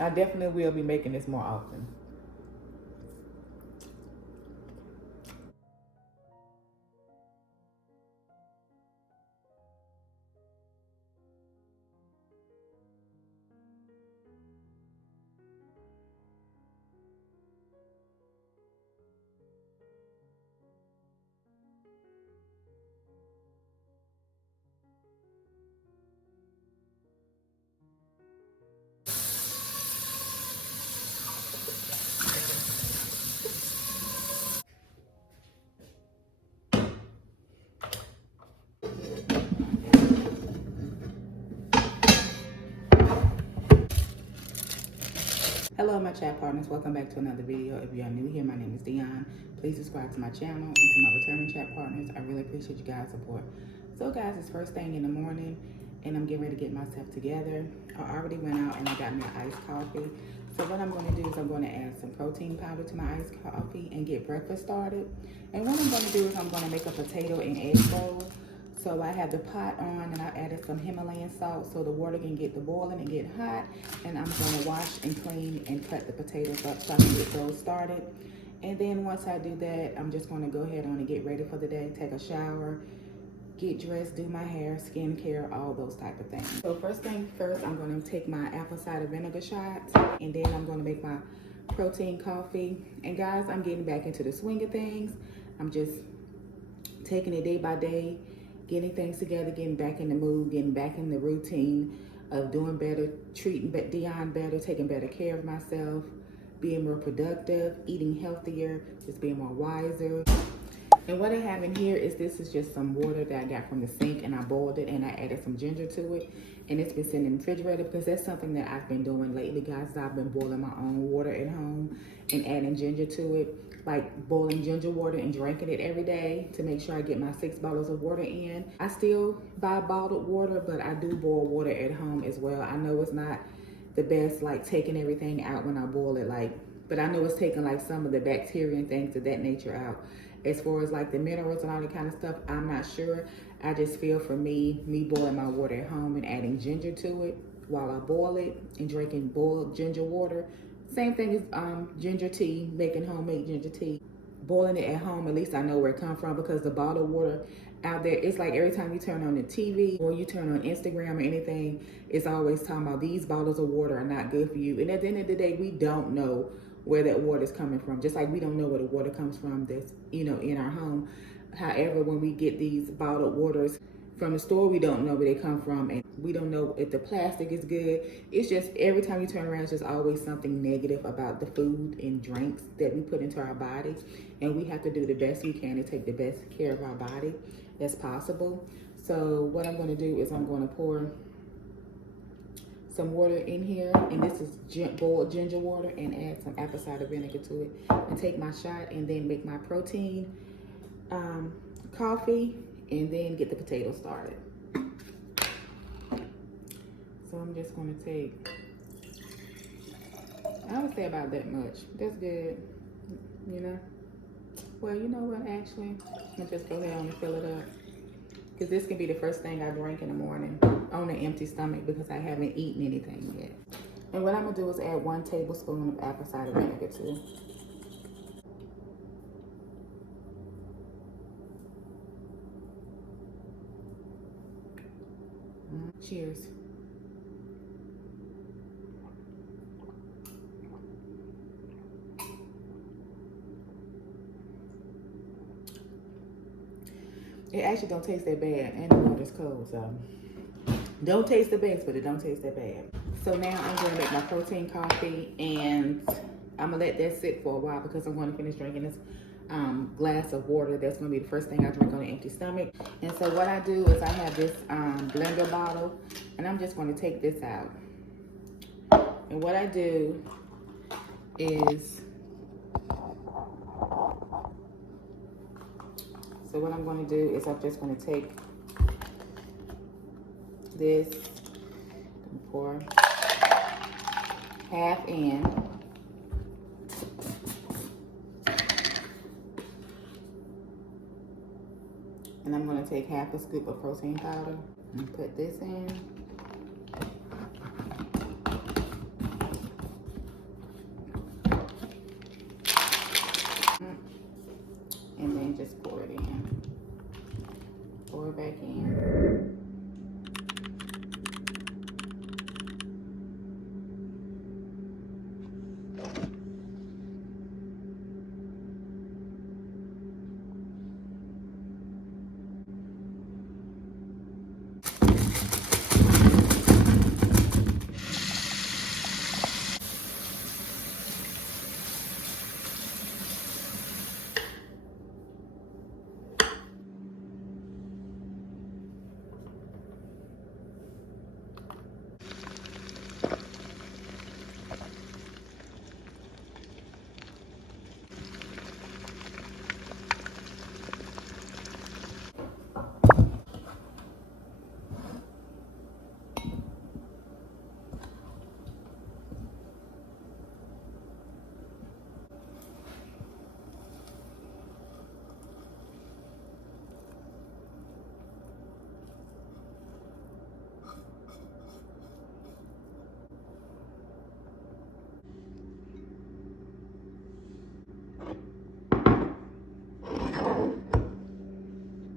I definitely will be making this more often. Hello my chat partners, welcome back to another video. If you are new here, my name is Dionne. Please subscribe to my channel and to my returning chat partners. I really appreciate you guys' support. So guys, it's first thing in the morning and I'm getting ready to get myself together. I already went out and I got me an iced coffee. So what I'm going to do is I'm going to add some protein powder to my iced coffee and get breakfast started. And what I'm going to do is I'm going to make a potato and egg bowl. So I have the pot on and I added some Himalayan salt so the water can get the boiling and get hot. And I'm going to wash and clean and cut the potatoes up so I can get those started. And then once I do that, I'm just going to go ahead on and get ready for the day, take a shower, get dressed, do my hair, skincare, all those type of things. So first thing first, I'm going to take my apple cider vinegar shots and then I'm going to make my protein coffee. And guys, I'm getting back into the swing of things. I'm just taking it day by day, getting things together, getting back in the mood, getting back in the routine of doing better, treating Dionne better, taking better care of myself, being more productive, eating healthier, just being more wiser. And what I have in here is this is just some water that I got from the sink and I boiled it and I added some ginger to it. And it's been sitting in the refrigerator because that's something that I've been doing lately, guys. I've been boiling my own water at home and adding ginger to it. Like boiling ginger water and drinking it every day to make sure I get my 6 bottles of water in. I still buy bottled water, but I do boil water at home as well. I know it's not the best, like taking everything out when I boil it, but I know it's taking like some of the bacteria and things of that nature out. As far as like the minerals and all that kind of stuff, I'm not sure. I just feel for me boiling my water at home and adding ginger to it while I boil it and drinking boiled ginger water. Same thing as ginger tea, making homemade ginger tea. Boiling it at home, at least I know where it comes from, because the bottled water out there, it's like every time you turn on the TV or you turn on Instagram or anything, it's always talking about these bottles of water are not good for you. And at the end of the day, we don't know where that water is coming from. Just like we don't know where the water comes from that's, you know, in our home. However, when we get these bottled waters from the store, we don't know where they come from, and we don't know if the plastic is good. It's just every time you turn around, it's just always something negative about the food and drinks that we put into our body. And we have to do the best we can to take the best care of our body as possible. So what I'm going to do is I'm going to pour some water in here, and this is boiled ginger water, and add some apple cider vinegar to it and take my shot and then make my protein coffee and then get the potatoes started. So I'm just going to take, I would say about that much. That's good, you know. Well, you know what, actually, I'm going to just go ahead and fill it up, because this can be the first thing I drink in the morning on an empty stomach because I haven't eaten anything yet. And what I'm going to do is add 1 tablespoon of apple cider vinegar to it. Cheers. It actually don't taste that bad, and the water's cold, so don't taste the best, but it don't taste that bad. So now I'm going to make my protein coffee, and I'm going to let that sit for a while because I'm going to finish drinking this glass of water. That's going to be the first thing I drink on an empty stomach. And so what I do is I have this blender bottle, and I'm just going to take this out. And what I do is, so what I'm going to do is I'm just going to take this and pour half in. And I'm going to take half a scoop of protein powder and put this in. and just pour it in. Pour it back in.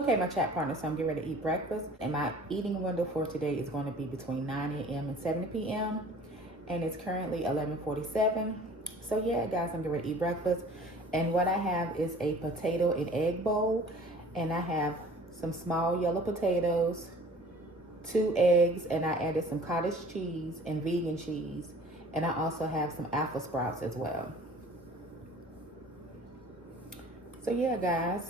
Okay, my chat partner, so I'm getting ready to eat breakfast. And my eating window for today is going to be between 9 a.m. and 7 p.m. And it's currently 11:47. So yeah, guys, I'm getting ready to eat breakfast. And what I have is a potato and egg bowl. And I have some small yellow potatoes, 2 eggs, and I added some cottage cheese and vegan cheese. And I also have some apple sprouts as well. So yeah, guys.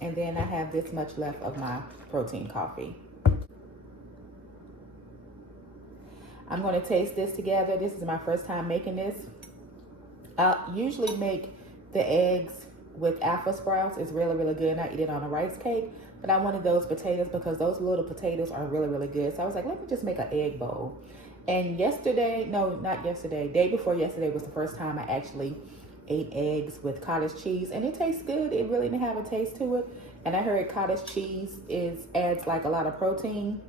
And then I have this much left of my protein coffee. I'm going to taste this together. This is my first time making this. I usually make the eggs with apple sprouts. It's really, really good. And I eat it on a rice cake. But I wanted those potatoes because those little potatoes are really, really good. So I was like, let me just make an egg bowl. And yesterday, no, not yesterday, day before yesterday was the first time I actually ate eggs with cottage cheese. And it tastes good. It really didn't have a taste to it. And I heard cottage cheese adds like a lot of protein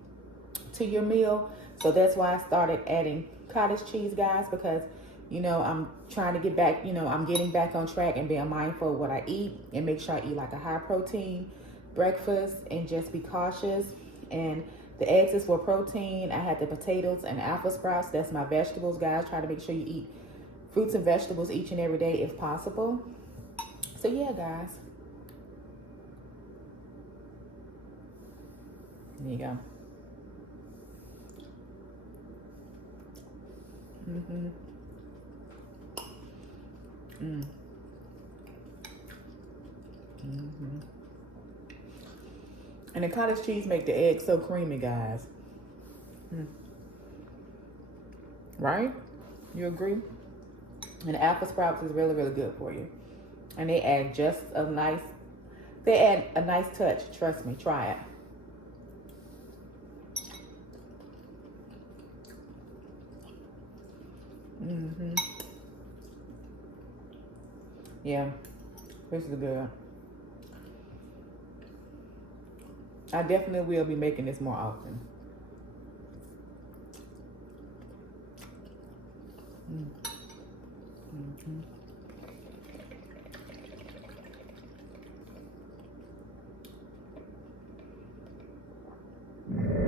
to your meal. So that's why I started adding cottage cheese, guys, because, you know, I'm trying to get back, you know, I'm getting back on track and being mindful of what I eat and make sure I eat like a high protein breakfast and just be cautious. And the eggs is for protein. I had the potatoes and apple sprouts. That's my vegetables, guys. Try to make sure you eat fruits and vegetables each and every day if possible. So yeah, guys. There you go. And the cottage cheese make the egg so creamy, guys. Right? You agree? And the apple sprouts is really, really good for you. And they add just a nice, touch. Trust me, try it. Yeah, this is good. I definitely will be making this more often.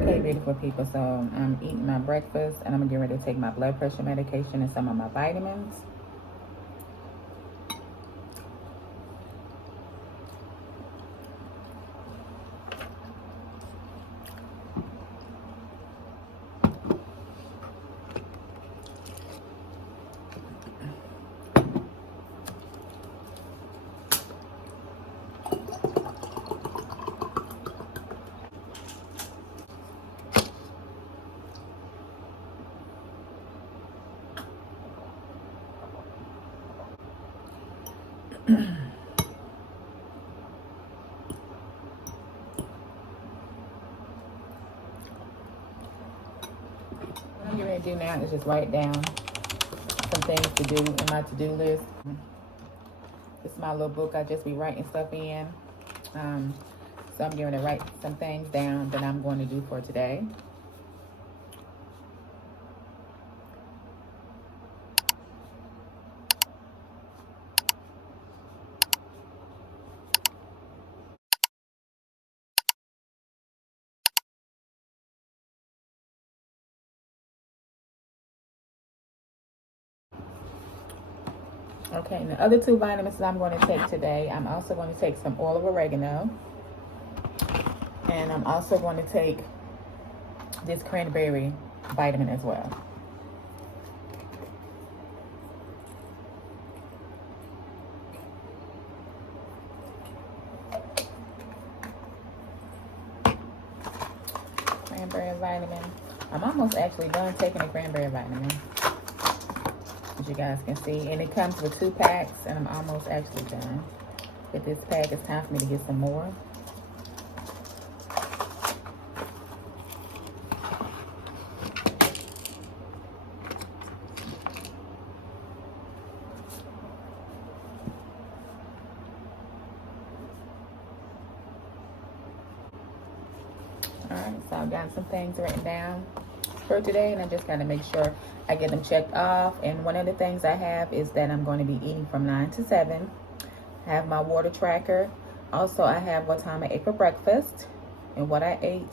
Okay, beautiful people, so I'm eating my breakfast and I'm gonna get ready to take my blood pressure medication and some of my vitamins. What I'm going to do now is just write down some things to do in my to-do list. This is my little book I just be writing stuff in. So I'm going to write some things down that I'm going to do for today. Okay, and the other 2 vitamins that I'm going to take today, I'm also going to take some oil of oregano. And I'm also going to take this cranberry vitamin as well. Cranberry vitamin. I'm almost actually done taking the cranberry vitamin, as you guys can see. And it comes with 2 packs, and I'm almost actually done with this pack. It's time for me to get some more. Alright, so I've got some things written down for today, and I just got to make sure I get them checked off. And one of the things I have is that I'm going to be eating from 9 to 7. I have my water tracker. Also, I have what time I ate for breakfast and what I ate.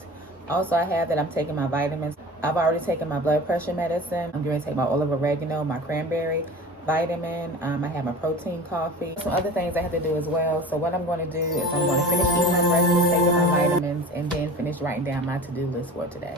Also, I have that I'm taking my vitamins. I've already taken my blood pressure medicine. I'm going to take my oil of oregano, my cranberry vitamin. I have my protein coffee. Some other things I have to do as well. So what I'm going to do is I'm going to finish eating my breakfast, taking my vitamins, and then finish writing down my to-do list for today.